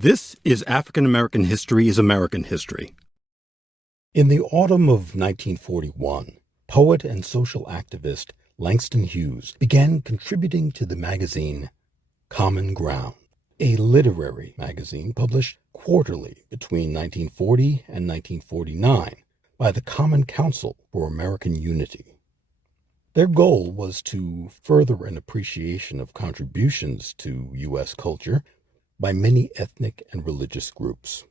This is African American History is American History. In the autumn of 1941, poet and social activist Langston Hughes began contributing to the magazine Common Ground, a literary magazine published quarterly between 1940 and 1949 by the Common Council for American Unity. Their goal was to further an appreciation of contributions to U.S. culture by many ethnic and religious groups.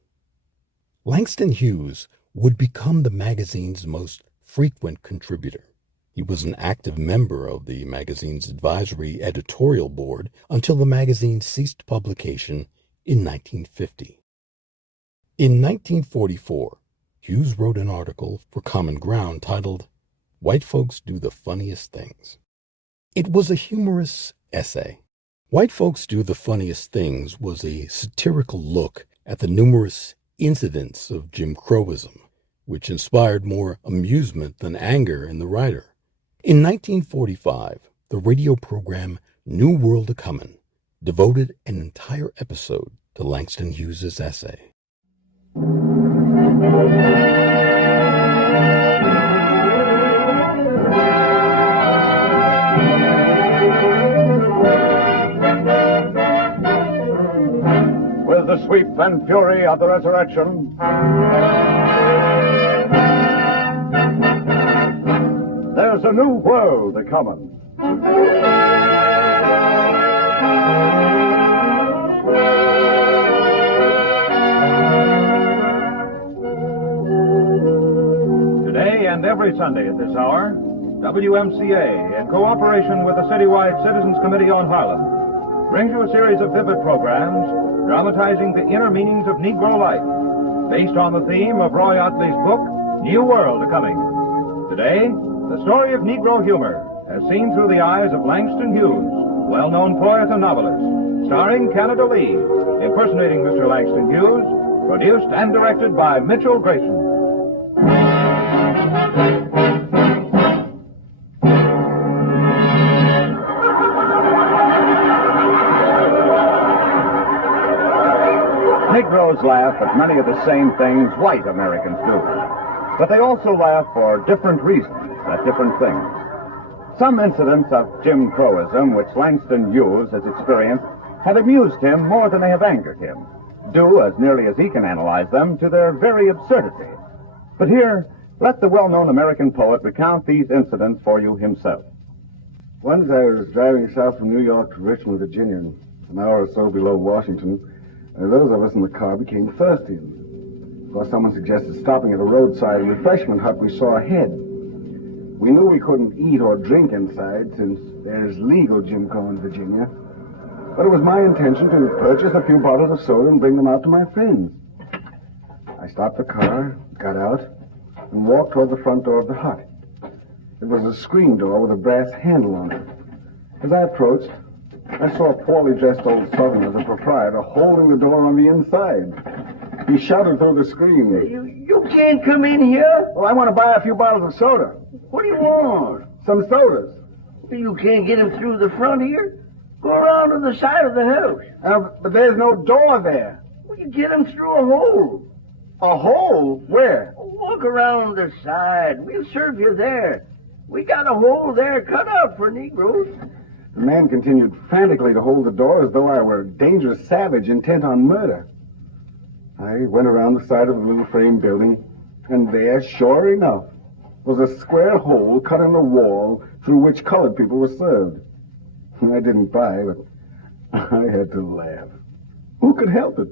Langston Hughes would become the magazine's most frequent contributor. He was an active member of the magazine's advisory editorial board until the magazine ceased publication in 1950. In 1944, Hughes wrote an article for Common Ground titled, "White Folks Do the Funniest Things." It was a humorous essay. White Folks Do the Funniest Things was a satirical look at the numerous incidents of Jim Crowism, which inspired more amusement than anger in the writer. In 1945, the radio program New World A-Comin' devoted an entire episode to Langston Hughes' essay. The sweep and fury of the resurrection. There's a new world a-comin'. Today and every Sunday at this hour, WMCA, in cooperation with the citywide Citizens Committee on Harlem, brings you a series of vivid programs dramatizing the inner meanings of Negro life, based on the theme of Roi Ottley's book, New World A-Comin'. Today, the story of Negro humor, as seen through the eyes of Langston Hughes, well-known poet and novelist, starring Canada Lee, impersonating Mr. Langston Hughes, produced and directed by Mitchell Grayson. Negroes laugh at many of the same things white Americans do, but they also laugh for different reasons at different things. Some incidents of Jim Crowism, which Langston Hughes has experienced, have amused him more than they have angered him, due, as nearly as he can analyze them, to their very absurdity. But here, let the well-known American poet recount these incidents for you himself. Once I was driving south from New York to Richmond, Virginia, an hour or so below Washington. Those of us in the car became thirsty. Of course, someone suggested stopping at a roadside refreshment hut we saw ahead. We knew we couldn't eat or drink inside since there's legal Jim Crow in Virginia. But it was my intention to purchase a few bottles of soda and bring them out to my friends. I stopped the car, got out, and walked toward the front door of the hut. It was a screen door with a brass handle on it. As I approached, I saw a poorly dressed old Southerner, the proprietor, holding the door on the inside. He shouted through the screen. You can't come in here. Well, I want to buy a few bottles of soda. What do you want? Some sodas. You can't get him through the front here. Go around to the side of the house. But there's no door there. Well, you get him through a hole. A hole? Where? Walk around the side. We'll serve you there. We got a hole there cut out for Negroes. The man continued frantically to hold the door as though I were a dangerous savage intent on murder. I went around the side of the little frame building, and there, sure enough, was a square hole cut in the wall through which colored people were served. I didn't buy, but I had to laugh. Who could help it?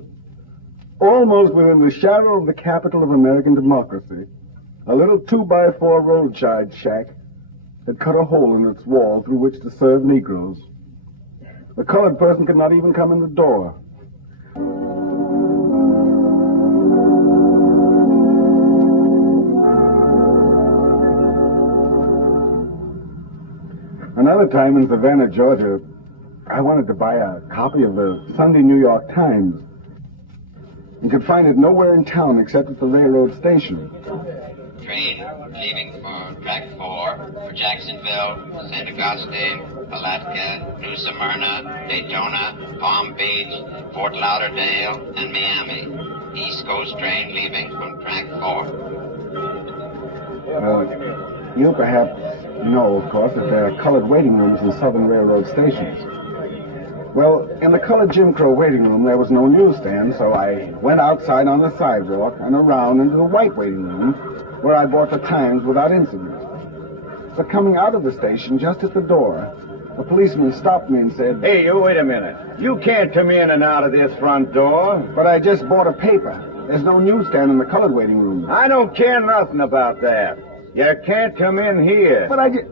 Almost within the shadow of the capital of American democracy, a little 2x4 roadside shack had cut a hole in its wall through which to serve Negroes. The colored person could not even come in the door. Another time in Savannah, Georgia, I wanted to buy a copy of the Sunday New York Times and could find it nowhere in town except at the railroad station. Train, leaving for track 4 for Jacksonville, St. Augustine, Palatka, New Smyrna, Daytona, Palm Beach, Fort Lauderdale, and Miami. East Coast train leaving from track 4. You perhaps know, of course, that there are colored waiting rooms in Southern Railroad stations. Well, in the colored Jim Crow waiting room, there was no newsstand, so I went outside on the sidewalk and around into the white waiting room, where I bought the Times without incident. But coming out of the station, just at the door, a policeman stopped me and said, Hey, you wait a minute. You can't come in and out of this front door. "But I just bought a paper. There's no newsstand in the colored waiting room." I don't care nothing about that. You can't come in here. "But I just..."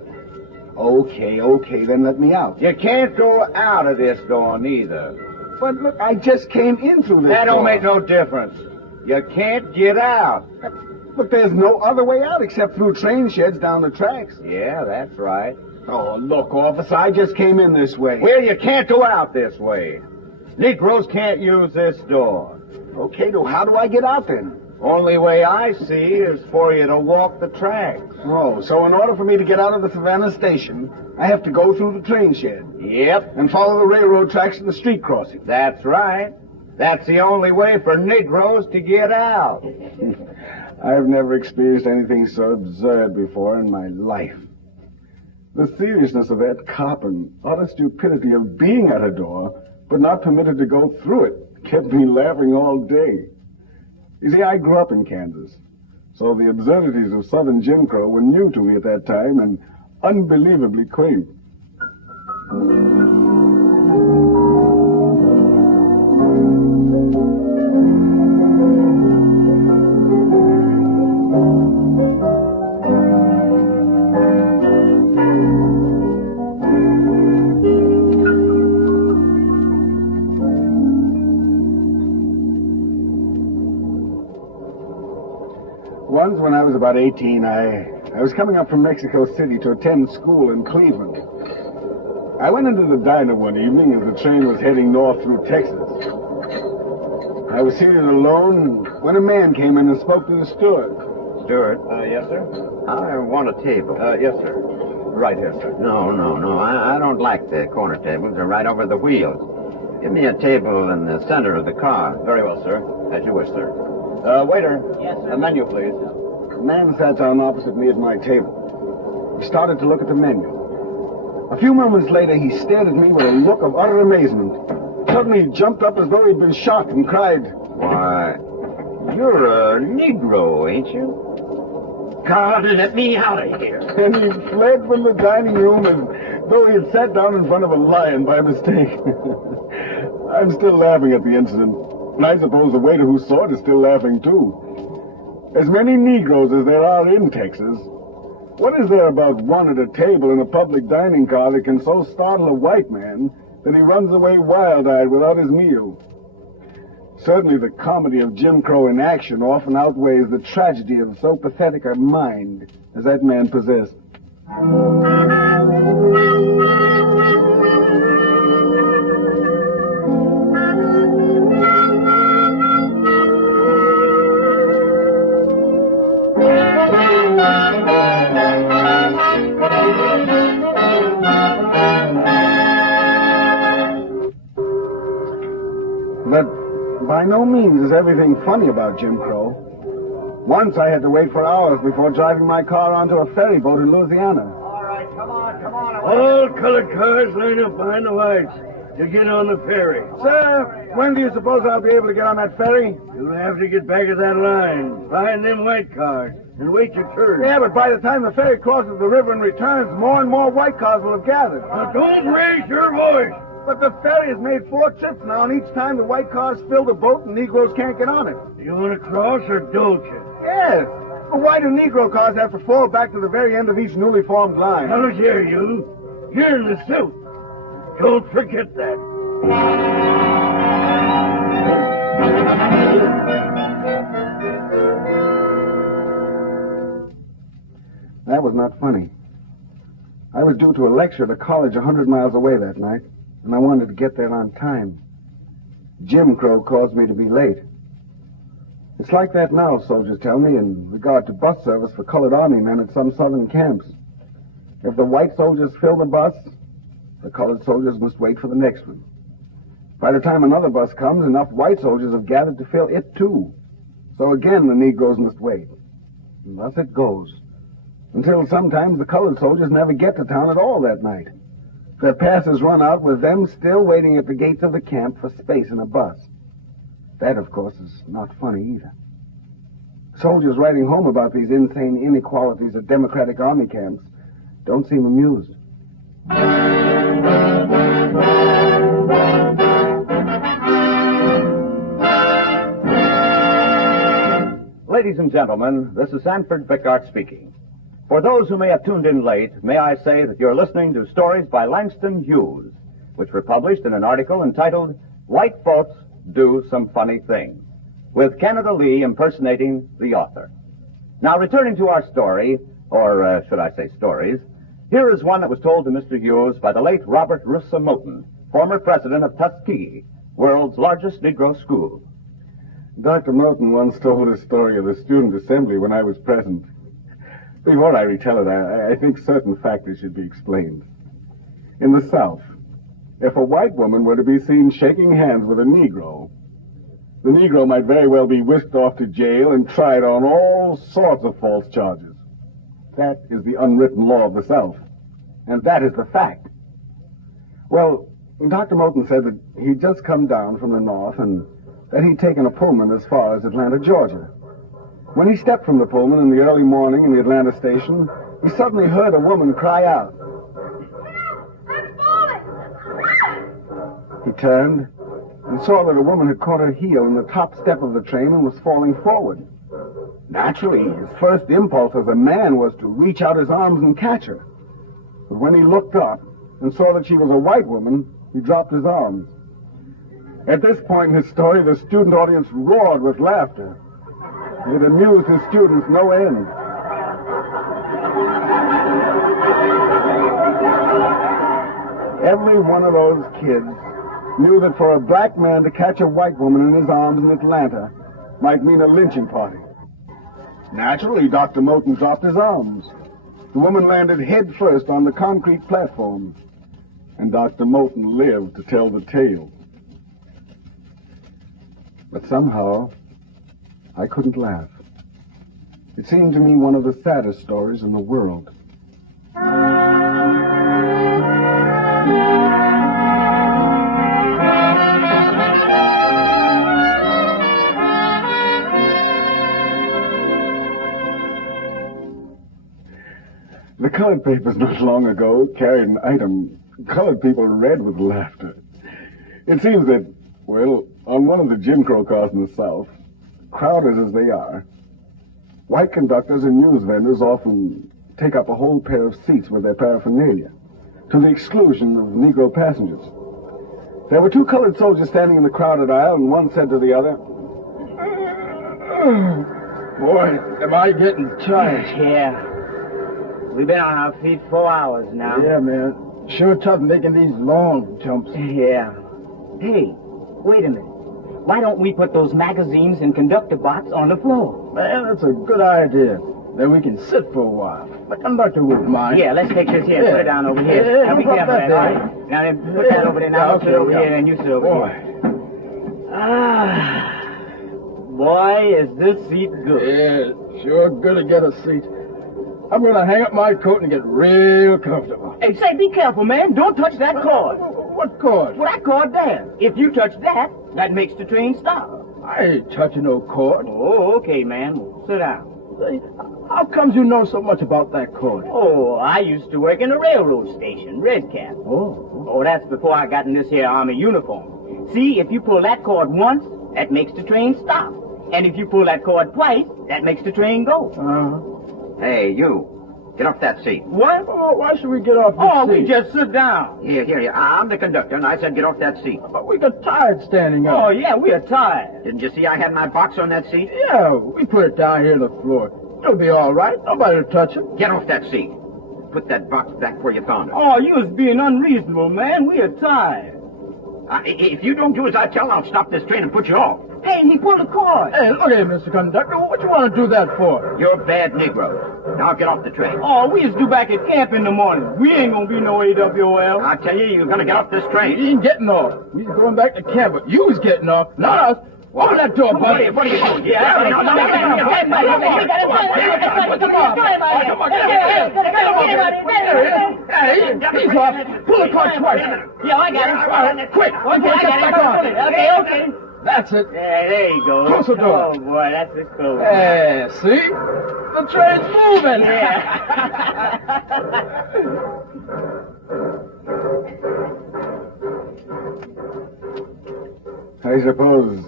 Okay, then let me out. You can't go out of this door neither. "But look, I just came in through this That door." don't make no difference. You can't get out. "But there's no other way out except through train sheds down the tracks." Yeah, that's right. "Oh, look, officer, I just came in this way." Well, you can't go out this way. Negroes can't use this door. "Okay, how do I get out then?" Only way I see is for you to walk the tracks. "Oh, so in order for me to get out of the Savannah station, I have to go through the train shed Yep, and follow the railroad tracks to the street crossing." that's right. That's the only way for Negroes to get out. I've never experienced anything so absurd before in my life. The seriousness of that cop and utter stupidity of being at a door, but not permitted to go through it, kept me laughing all day. You see, I grew up in Kansas, so the absurdities of Southern Jim Crow were new to me at that time and unbelievably quaint. Once, when I was about 18, I was coming up from Mexico City to attend school in Cleveland. I went into the diner one evening as the train was heading north through Texas. I was seated alone when a man came in and spoke to the steward. Steward? Yes, sir? I want a table. Yes, sir. Right here, sir. No. I don't like the corner tables. They're right over the wheels. Give me a table in the center of the car. Very well, sir. As you wish, sir. Waiter. Yes, sir. A menu, please. The man sat down opposite me at my table. He started to look at the menu. A few moments later, he stared at me with a look of utter amazement. Suddenly, he jumped up as though he'd been shot and cried, Why, you're a Negro, ain't you? God, let me out of here. and he fled from the dining room as though he had sat down in front of a lion by mistake. I'm still laughing at the incident, and I suppose the waiter who saw it is still laughing, too. As many Negroes as there are in Texas, what is there about one at a table in a public dining car that can so startle a white man that he runs away wild-eyed without his meal? Certainly the comedy of Jim Crow in action often outweighs the tragedy of so pathetic a mind as that man possessed. But by no means is everything funny about Jim Crow. Once I had to wait for hours before driving my car onto a ferry boat in Louisiana. All right, come on. All colored cars line up behind the lights to get on the ferry. Sir, when do you suppose I'll be able to get on that ferry? You'll have to get back of that line, behind them white cars, and wait your turn. Yeah, but by the time the ferry crosses the river and returns, more and more white cars will have gathered. Now don't raise your voice. But the ferry has made 4 trips now, and each time the white cars fill the boat and Negroes can't get on it. You want to cross or don't you? Yes. But why do Negro cars have to fall back to the very end of each newly formed line? Now look here, you. You're in the suit. Don't forget that. That was not funny. I was due to a lecture at a college 100 miles away that night, and I wanted to get there on time. Jim Crow caused me to be late. It's like that now, soldiers tell me, in regard to bus service for colored army men at some southern camps. If the white soldiers fill the bus, the colored soldiers must wait for the next one. By the time another bus comes, enough white soldiers have gathered to fill it too. So again, the Negroes must wait. And thus it goes, until sometimes the colored soldiers never get to town at all that night. Their passes run out with them still waiting at the gates of the camp for space in a bus. That, of course, is not funny either. Soldiers writing home about these insane inequalities at Democratic Army camps don't seem amused. Ladies and gentlemen, this is Sanford Bickart speaking. For those who may have tuned in late, may I say that you're listening to stories by Langston Hughes, which were published in an article entitled White Folks Do Some Funny Things, with Canada Lee impersonating the author. Now, returning to our story, or should I say stories, here is one that was told to Mr. Hughes by the late Robert Russa Moten, former president of Tuskegee, world's largest Negro school. Dr. Moten once told a story of the student assembly when I was present. Before I retell it, I think certain factors should be explained. In the South, if a white woman were to be seen shaking hands with a Negro, the Negro might very well be whisked off to jail and tried on all sorts of false charges. That is the unwritten law of the South, and that is the fact. Well, Dr. Moten said that he'd just come down from the North and that he'd taken a Pullman as far as Atlanta, Georgia. When he stepped from the Pullman in the early morning in the Atlanta station, he suddenly heard a woman cry out. I'm falling! He turned and saw that a woman had caught her heel in the top step of the train and was falling forward. Naturally, his first impulse as a man was to reach out his arms and catch her. But when he looked up and saw that she was a white woman, he dropped his arms. At this point in his story, the student audience roared with laughter. It amused his students no end. Every one of those kids knew that for a black man to catch a white woman in his arms in Atlanta might mean a lynching party. Naturally, Dr. Moten dropped his arms. The woman landed head first on the concrete platform, and Dr. Moten lived to tell the tale. But somehow, I couldn't laugh. It seemed to me one of the saddest stories in the world. The colored papers not long ago carried an item colored people read with laughter. It seems that, well, on one of the Jim Crow cars in the South, crowded as they are, white conductors and news vendors often take up a whole pair of seats with their paraphernalia, to the exclusion of Negro passengers. There were two colored soldiers standing in the crowded aisle, and one said to the other, Boy, am I getting tired. Yeah. We've been on our feet 4 hours now. Yeah, man. Sure tough making these long jumps. Yeah. Hey, wait a minute. Why don't we put those magazines and conductor box on the floor? Man, that's a good idea. Then we can sit for a while. The conductor wouldn't mind. Yeah, let's take this here and put it down over here. Yeah, now be put careful that of that, all there. right? Now then, put that over there. Now I'll sit over here and you sit over Boy. here. Ah. Boy, is this seat good. Yeah, sure good to get a seat. I'm going to hang up my coat and get real comfortable. Hey, say, be careful, man. Don't touch that cord. What cord? Well, that cord there. If you touch that, that makes the train stop. I ain't touching no cord. Oh, okay, man. Well, sit down. Say, how comes you know so much about that cord? Oh, I used to work in a railroad station, Red Cap. Oh, that's before I got in this here Army uniform. See, if you pull that cord once, that makes the train stop. And if you pull that cord twice, that makes the train go. Hey, you. Get off that seat. What? Oh, why should we get off this Oh, seat? we just sit down. Here. I'm the conductor, and I said get off that seat. But we got tired standing up. Oh, yeah, we are tired. Didn't you see I had my box on that seat? Yeah, we put it down here on the floor. It'll be all right. Nobody will touch it. Get off that seat. Put that box back where you found it. Oh, you was being unreasonable, man. We are tired. If you don't do as I tell, I'll stop this train and put you off. Hey, he pulled a cord. Hey, look here, Mr. Conductor. What you want to do that for? You're bad Negroes. Now get off the train. Oh, we is due back at camp in the morning. We ain't gonna be no AWOL. I tell you, you're gonna get off this We train. ain't getting off. We's going back to camp, but you was getting off, not us. Open that door, buddy. What are you doing? Yeah, Come on. Hey, he's off. Pull the cord twice. Yeah, I got him. All right, quick. Okay, I got him. Okay. That's it. Yeah, there you go. Close the door. Oh, boy, that's it close. Hey, see? The train's moving. Yeah. I suppose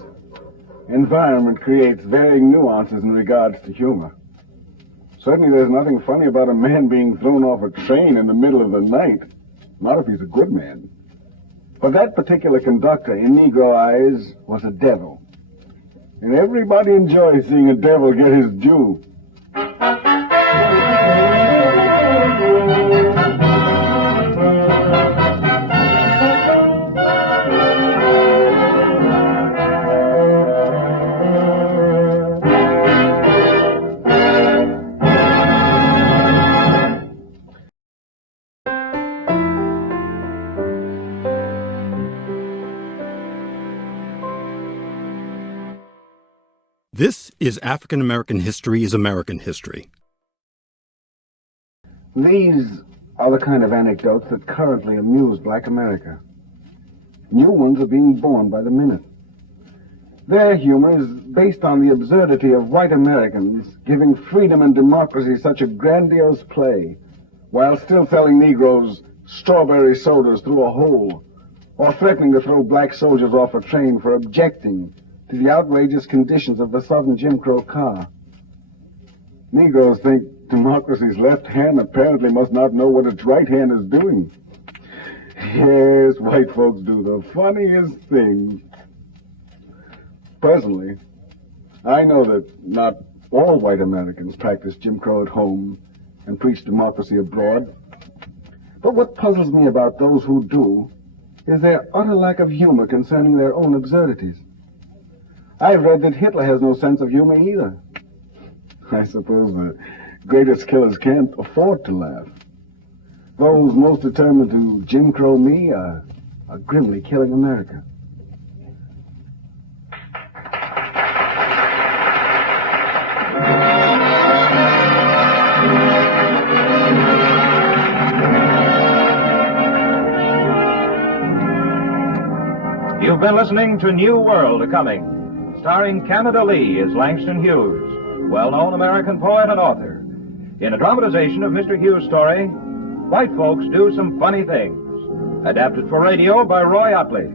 environment creates varying nuances in regards to humor. Certainly there's nothing funny about a man being thrown off a train in the middle of the night. Not if he's a good man. But that particular conductor, in Negro eyes, was a devil. And everybody enjoys seeing a devil get his due. This is African American History is American History. These are the kind of anecdotes that currently amuse Black America. New ones are being born by the minute. Their humor is based on the absurdity of white Americans giving freedom and democracy such a grandiose play, while still selling Negroes strawberry sodas through a hole, or threatening to throw black soldiers off a train for objecting to the outrageous conditions of the Southern Jim Crow car. Negroes think democracy's left hand apparently must not know what its right hand is doing. Yes, white folks do the funniest things. Personally, I know that not all white Americans practice Jim Crow at home and preach democracy abroad. But what puzzles me about those who do is their utter lack of humor concerning their own absurdities. I've read that Hitler has no sense of humor either. I suppose the greatest killers can't afford to laugh. Those most determined to Jim Crow me are grimly killing America. You've been listening to New World A-Coming, starring Canada Lee as Langston Hughes, well-known American poet and author. In a dramatization of Mr. Hughes' story, White Folks Do Some Funny Things, adapted for radio by Roi Ottley,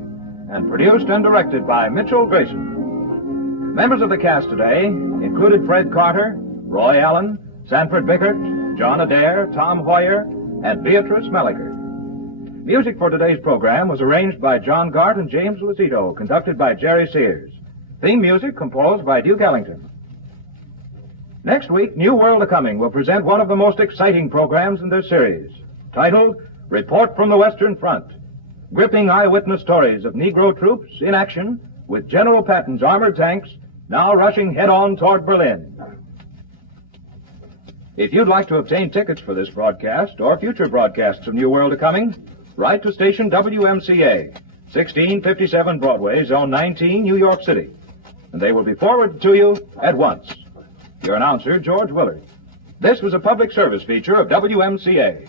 and produced and directed by Mitchell Grayson. Members of the cast today included Fred Carter, Roy Allen, Sanford Bickert, John Adair, Tom Hoyer, and Beatrice Melliker. Music for today's program was arranged by John Gart and James Lozito, conducted by Jerry Sears. Theme music composed by Duke Ellington. Next week, New World A-Coming will present one of the most exciting programs in this series, titled Report from the Western Front, gripping eyewitness stories of Negro troops in action with General Patton's armored tanks now rushing head-on toward Berlin. If you'd like to obtain tickets for this broadcast or future broadcasts of New World A-Coming, write to station WMCA, 1657 Broadway, Zone 19, New York City, and they will be forwarded to you at once. Your announcer, George Willard. This was a public service feature of WMCA.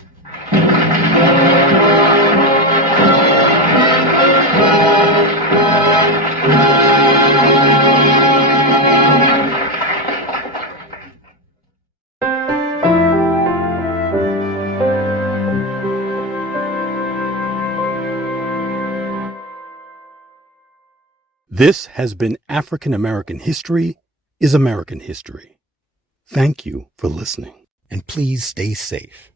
This has been African American History is American History. Thank you for listening, and please stay safe.